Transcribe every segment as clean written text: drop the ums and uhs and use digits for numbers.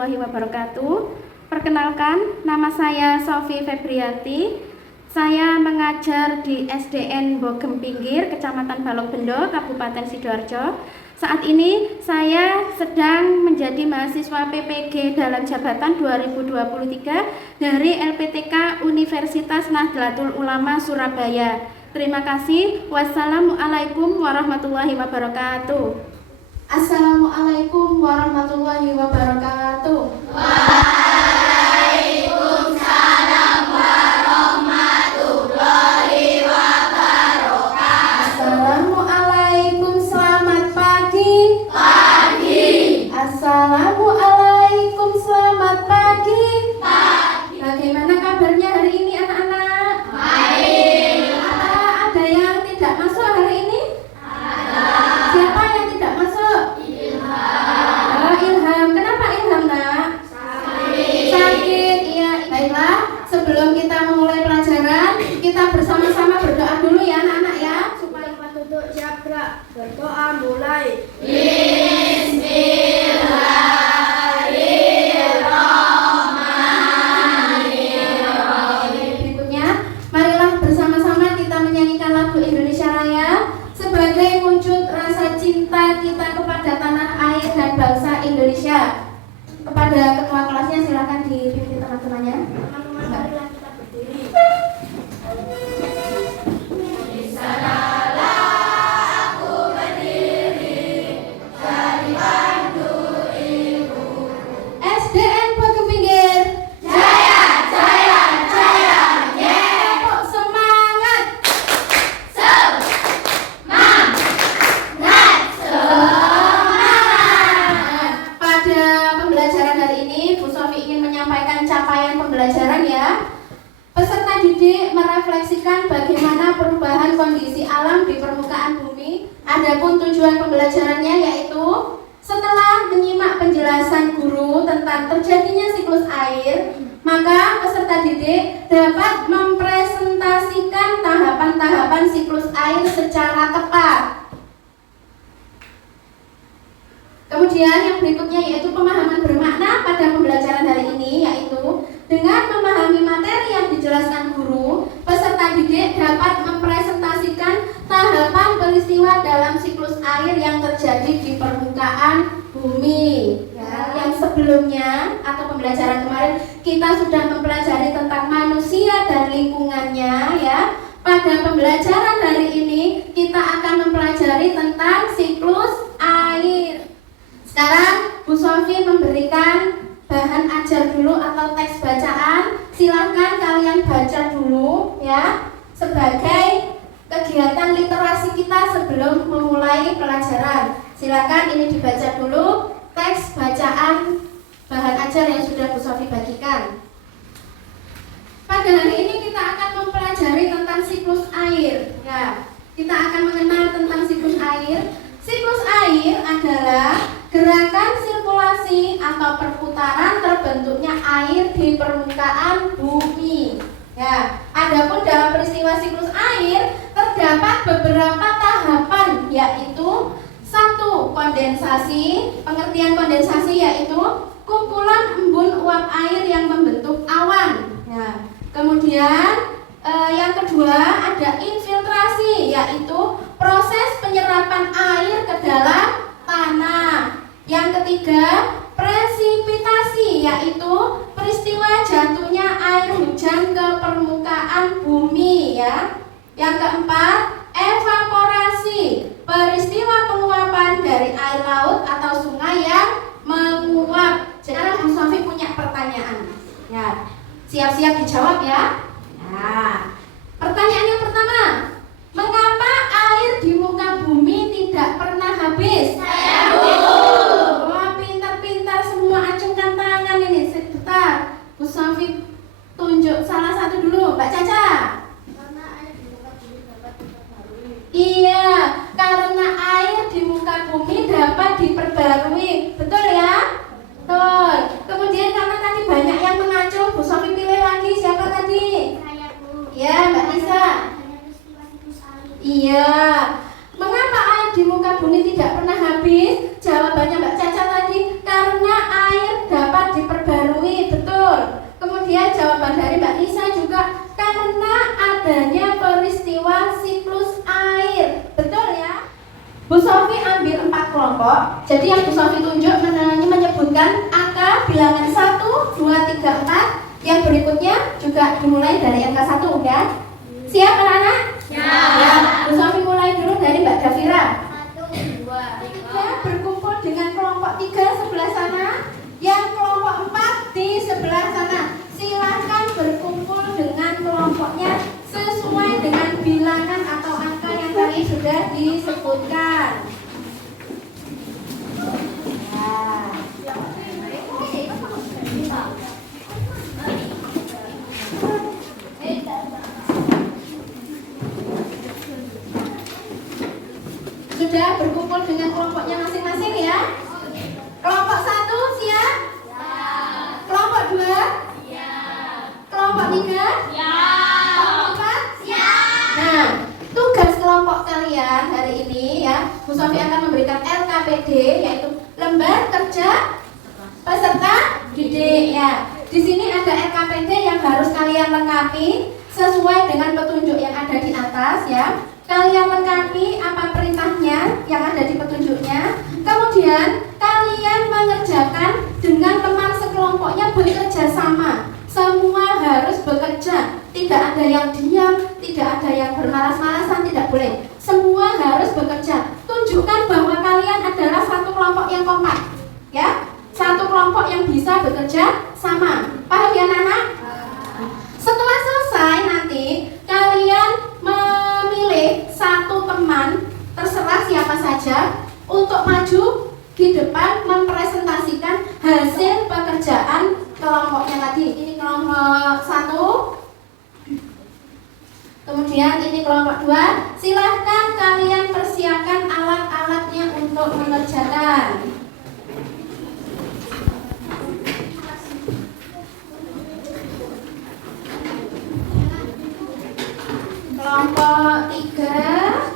warahmatullahi wabarakatuh. Perkenalkan, nama saya Sofi Febrianti. Saya mengajar di SDN Bogem Pinggir, Kecamatan Balok Bendo, Kabupaten Sidoarjo. Saat ini saya sedang menjadi mahasiswa PPG dalam jabatan 2023 dari LPTK Universitas Nahdlatul Ulama Surabaya. Terima kasih. Wassalamualaikum warahmatullahi wabarakatuh. Assalamualaikum warahmatullahi wabarakatuh. Waalaikumsalam warahmatullahi wabarakatuh. Assalamualaikum, selamat pagi. Pagi. Assalamualaikum, selamat pagi. Pagi. Bagaimana kabarnya hari ini anak-anak? Baik. Ada yang tidak masuk hari ini? Ada. Siapa yang tidak masuk? Oh, Ilham. Kenapa Ilham, nak? Sakit. Iya, baiklah. Sebelum kita memulai pelajaran, kita bersama-sama berdoa dulu ya anak-anak ya. Supaya duduk siap gerak. Berdoa mulai. Berikutnya, marilah bersama-sama kita menyanyikan lagu Indonesia Raya sebagai wujud rasa cinta kita kepada tanah air dan bangsa Indonesia. Kepada ketua kelasnya silakan dipimpin teman-temannya. Teman-teman, marilah kita berdiri. SDN Bogem Pinggir. Jaya, jaya, jaya, Tepuk semangat. Pada pembelajaran hari ini, Bu Sofi ingin menyampaikan capaian pembelajaran ya. Peserta didik merefleksikan bagaimana perubahan kondisi alam di permukaan bumi. Adapun tujuan pembelajarannya yaitu setelah menyimak penjelasan guru tentang terjadinya siklus air, maka peserta didik dapat mempresentasikan tahapan-tahapan siklus air secara tepat. Kemudian yang berikutnya yaitu pemahaman bermakna pada pembelajaran hari ini, yaitu dengan memahami materi yang dijelaskan guru, peserta didik dapat mempresentasikan tahapan peristiwa dalam siklus air yang terjadi di permukaan bumi. Ya, yang sebelumnya atau pembelajaran kemarin kita sudah mempelajari tentang manusia dan lingkungannya ya. Pada pembelajaran hari ini kita akan mempelajari tentang siklus air. Sekarang Bu Sofi memberikan bahan ajar dulu atau teks bacaan. Silahkan kalian baca dulu ya, sebagai kegiatan literasi kita sebelum memulai pelajaran. Silahkan ini dibaca dulu teks bacaan bahan ajar yang sudah Bu Sofi bagikan. Pada hari ini kita akan mempelajari tentang siklus air ya. Kita akan mengenal tentang siklus air. Siklus air adalah gerakan sirkulasi atau perputaran terbentuknya air di permukaan bumi. Ya, adapun dalam peristiwa siklus air terdapat beberapa tahapan, yaitu satu, kondensasi. Pengertian kondensasi yaitu kumpulan embun uap air yang membentuk awan. Ya. Kemudian yang kedua ada infiltrasi, yaitu proses penyerapan air ke dalam tanah. Yang ketiga, presipitasi, yaitu peristiwa jatuhnya air hujan ke permukaan bumi ya. Yang keempat, evaporasi, peristiwa penguapan dari air laut atau sungai yang menguap. Sekarang Bu Sofi punya pertanyaan. Ya, siap-siap dijawab ya. Nah, pertanyaan yang pertama, mengapa air di muka bumi tidak pernah habis? Wah, pintar-pintar semua, acungkan tangan ini. Sebentar, Bu Sofi tunjuk salah satu dulu, Mbak Caca. Karena air di muka bumi dapat diperbarui. Iya, karena air di muka bumi dapat diperbarui. Betul ya? Betul. Kemudian karena tadi banyak yang mengacu, Bu Sofi pilih lagi. Siapa tadi? Saya, Bu. Ya, Mbak Nisa. Adanya peristiwa siklus air. Iya. Mengapa air di muka bumi tidak pernah habis? Jawabannya Mbak Caca tadi, karena air dapat kelompok. Jadi yang Bu Sofi tunjuk menyebutkan angka bilangan 1, 2, 3, 4. Yang berikutnya juga dimulai dari angka 1 ya. Siap anak-anak? Ya. Bu Sofi mulai dulu dari Mbak Davira. 1, 2, 3 berkumpul dengan kelompok 3 sebelah sana. Yang kelompok 4 di sebelah sana. Silahkan berkumpul dengan kelompoknya sesuai dengan bilangan atau angka yang tadi sudah disebutkan. Sudah berkumpul dengan kelompoknya masing-masing ya. Kelompok 1 siap? Kelompok 2? Kelompok 3? Kelompok 4? Nah, tugas kelompok kalian hari ini ya, Bu Sofi akan memberikan LKPD, yaitu lembar kerja peserta didik ya. Di sini ada LKPD yang harus kalian lengkapi sesuai dengan petunjuk yang ada di atas ya. Kalian lengkapi apa perintahnya yang ada di petunjuknya. Kemudian kalian mengerjakan dengan teman sekelompoknya bekerja sama. Semua harus bekerja. Tidak ada yang diam, tidak ada yang bermalas-malasan, tidak boleh. Semua harus bekerja. Tunjukkan bahwa kalian adalah satu kelompok yang kompak. Ya, satu kelompok yang bisa bekerja sama. Paham ya anak-anak? Setelah selesai nanti kalian memilih satu teman, terserah siapa saja, untuk maju di depan mempresentasikan hasil pekerjaan kelompoknya tadi. Ini kelompok 1, kemudian ini kelompok 2. Silahkan kalian persiapkan alat-alatnya untuk mengerjakan. Kelompok 3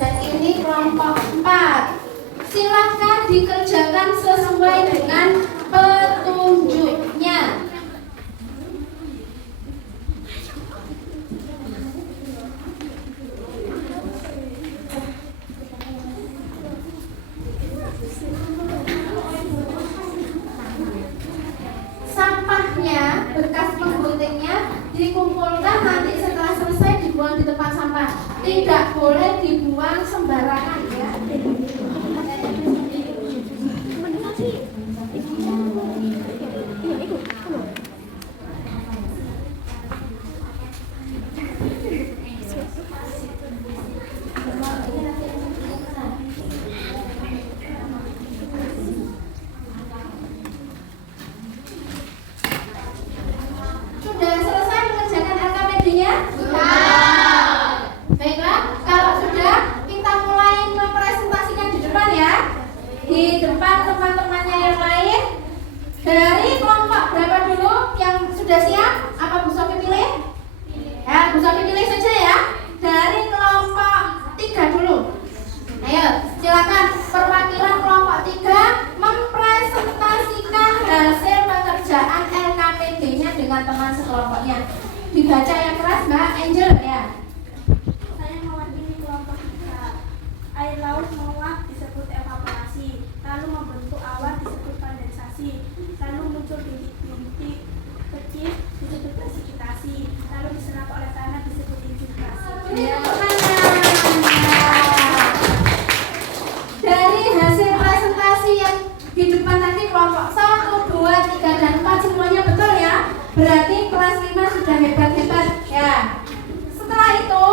dan ini kelompok 4. Silahkan dikerjakan sesuai dengan petunjuknya. Sampahnya, bekas pengguntingnya dikumpulkan, nanti setelah selesai dibuang di tempat sampah. Tidak boleh dibuang sembarangan ya. Sudah selesai mengerjakan LKPD-nya? Baiklah, kalau sudah kita mulai mempresentasikan di depan ya. Di depan teman-temannya yang lain. Dari kelompok berapa dulu yang sudah siap? Apa Bu Sofi pilih? Ya, Bu Sofi pilih saja ya. Dari kelompok 3 dulu. Ayo, silakan perwakilan kelompok 3 mempresentasikan hasil pekerjaan LKPD-nya dengan teman sekelompoknya. Dibaca yang keras Mbak Angel ya. Saya mewakili kelompok 3. Air laut menguap disebut evaporasi, lalu membentuk awan disebut kondensasi, lalu muncul bintik-bintik kecil disebut presipitasi, lalu diserap oleh tanah disebut infiltrasi. Ya, dari hasil presentasi yang di depan tadi kelompok 1, 2, 3, dan 4 semuanya betul ya. Berarti kelas 5 sudah hebat-hebat ya. Setelah itu,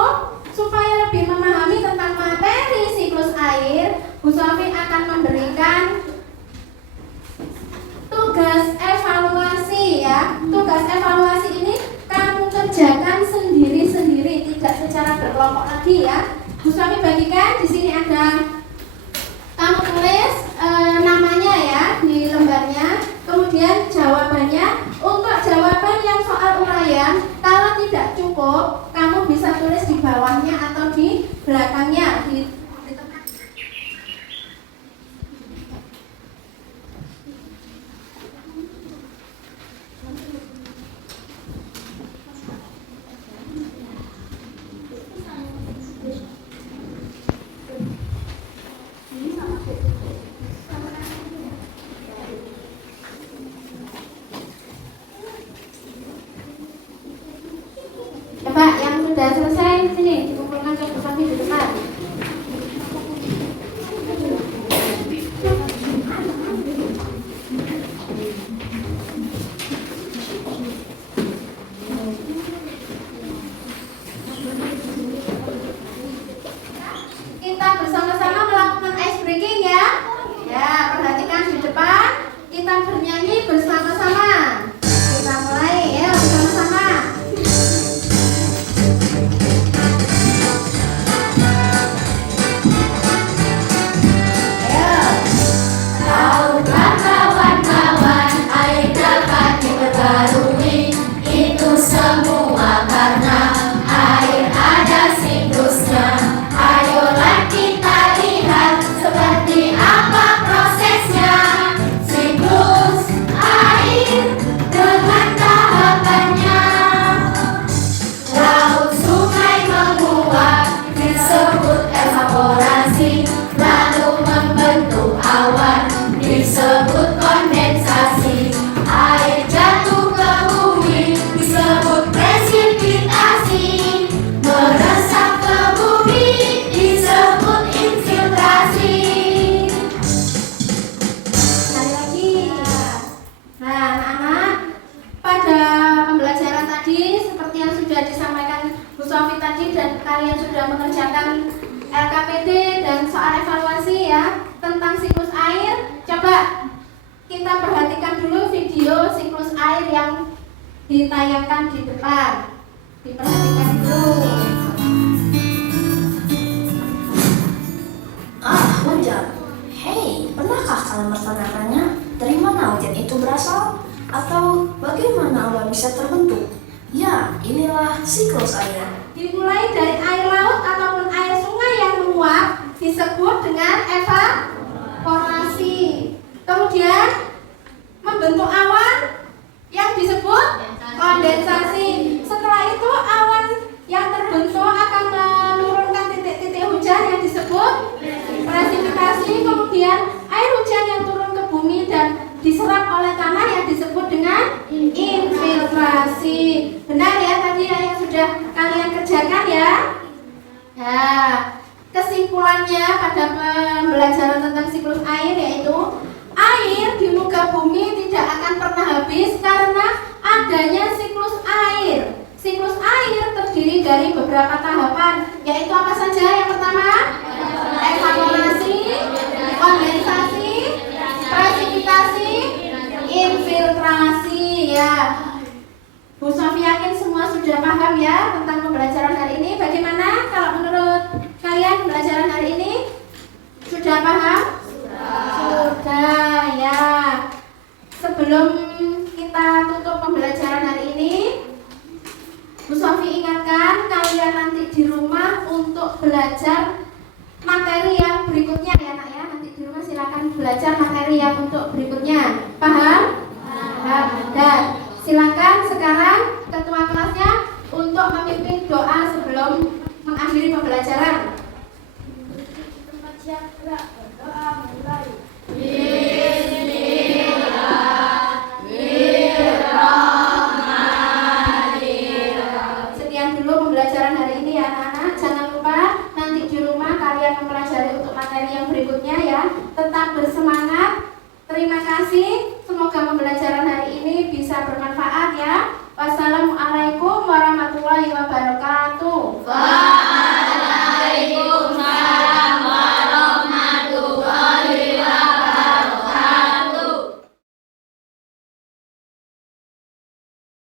supaya lebih memahami tentang materi siklus air, Bu Sofi akan memberikan tugas evaluasi ya. Tugas evaluasi ini kamu kerjakan sendiri-sendiri, tidak secara berkelompok lagi ya. Bu Sofi bagikan di sini ada, kamu tulis namanya ya di lembarnya, kemudian jawabannya. Untuk jawaban yang soal uraian, kalau tidak cukup, kamu bisa tulis di bawahnya atau di belakangnya di tempat. sudah selesai, sini dikumpulkan ke Bu Sofi di depan. Kita bersama-sama melakukan ice breaking ya. Ya, perhatikan di depan. Kita bernyanyi bersama-sama. Kita mulai ya bersama-sama. Ayo. Tahukah kawan-kawan, air dapat diperbarui. Itu semua karena air ada siklusnya. Ayolah kita lihat seperti apa prosesnya. Siklus air dengan tahapannya. Laut sungai menguap disebut evaporasi. Lalu membentuk awan disebut kondensasi. Air jatuh ke bumi disebut presipitasi. Meresap ke bumi disebut infiltrasi. Sekali lagi. Nah, anak-anak, pada pembelajaran tadi seperti yang sudah disampaikan Bu Sofi tadi dan kalian sudah mengerjakan LKPD dan soal evaluasi ya tentang siklus air. Coba kita perhatikan dulu video siklus air yang ditayangkan di depan. Diperhatikan dulu. Hujan. Hei, pernahkah kalian bertanya-tanya dari mana hujan itu berasal? Atau bagaimana awan bisa terbentuk? Ya, inilah siklus air. Dimulai dari air laut ataupun air sungai yang menguap disebut dengan evaporasi. Kemudian membentuk awan yang disebut kondensasi. Setelah itu awan yang terbentuk akan menurunkan titik-titik hujan yang disebut presipitasi. Kemudian air hujan yang turun ke bumi dan diserap oleh tanah yang disebut dengan infiltrasi. Benar ya tadi yang sudah kalian kerjakan ya? Nah, kesimpulannya pada pembelajaran tentang siklus air yaitu air di muka bumi tidak akan pernah habis karena adanya siklus air. Siklus air terdiri dari beberapa tahapan, yaitu apa saja? Yang pertama, evaporasi, kondensasi, presipitasi, infiltrasi ya. Bu Sofi yakin semua sudah paham ya tentang pembelajaran hari ini. Bagaimana kalau menurut kalian pembelajaran hari ini? Sudah paham? Sudah ya. Sebelum kita tutup pembelajaran hari ini, Bu Sofi ingatkan kalian nanti di rumah untuk belajar materi yang berikutnya ya nak ya. Nanti di rumah silakan belajar materi yang untuk berikutnya. Paham? Paham. Dan silakan sekarang ketua kelasnya untuk memimpin doa sebelum mengakhiri pembelajaran. Tempat siap gerak berdoa.